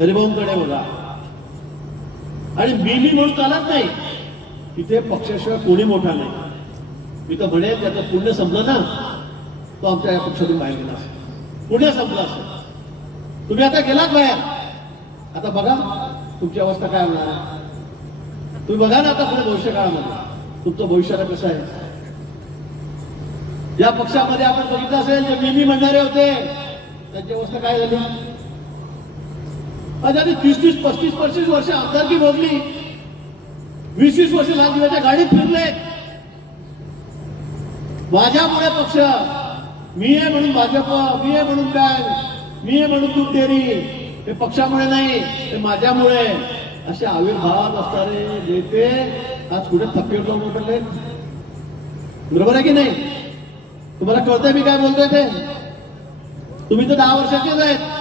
हरिभाऊंकडे बघा. आणि मी म्हणून चालत नाही. तिथे पक्षाशिवाय कोणी मोठा नाही. मी तर म्हणेन त्याचं पुण्य संपलं ना, तो आमच्या या पक्षातून बाहेर गेला असेल. पुण्य संपलं असेल. तुम्ही आता गेलात बाहेर, आता बघा तुमची अवस्था काय होणार आहे. तुम्ही बघा ना आता पुढे भविष्य काळामध्ये तुमचं भविष्याला कसं आहे. या पक्षामध्ये आपण बघितलं असेल जे मी म्हणणारे होते त्यांची अवस्था काय झाली. त्यांनी 30-30, 35-35 वर्ष आमदारकी भोगली. 20-20 वर्ष लाल दिव्याच्या गाडीत फिरले. माझ्यामुळे पक्ष, मी आहे म्हणून भाजप, मी आहे म्हणून बँक, मी आहे म्हणून दूध डेअरी, हे पक्षामुळे नाही, हे माझ्यामुळे. असे आविर्भावात असणारे नेते आज कुठे थप्पीवर जाऊन उठले. बरोबर आहे की नाही. तुम्हाला कळतंय मी काय बोलतोय ते. तुम्ही तर 10 वर्षाचेच आहेत.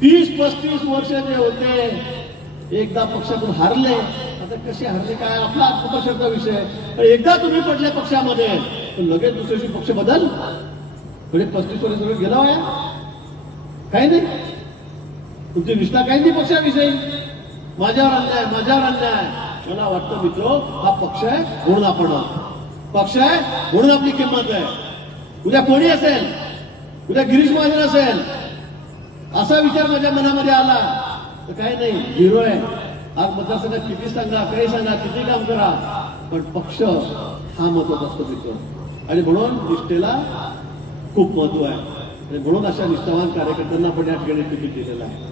30-35 वर्ष जे होते एकदा पक्षातून हारले. आता कसे हारले काय आपला आत्मप्रश्नाचा विषय. पण एकदा तुम्ही पडले पक्षामध्ये तर लगेच दुसऱ्याशी पक्ष बदल. पुढे 35 वर्ष गेला आहे काही नाही. तुमची निष्ठा काही नाही पक्षाविषयी. माझ्यावर अन्याय, माझ्यावर अन्याय. मला वाटतं मित्र हा पक्ष आहे म्हणून आपण पक्ष आहे म्हणून आपली किंमत आहे. उद्या कोणी असेल, उद्या गिरीश महाजन असेल असा विचार माझ्या मनामध्ये आला तर काही नाही, हिरो आहे. आज मतदारसंघात किती सांगा, काही सांगा, किती काम करा, पण पक्ष हा महत्वाचा असतो मित्र. आणि म्हणून निष्ठेला खूप महत्व आहे. आणि म्हणून अशा निष्ठावान कार्यकर्त्यांना आपण या ठिकाणी तिकीट दिलेलं आहे.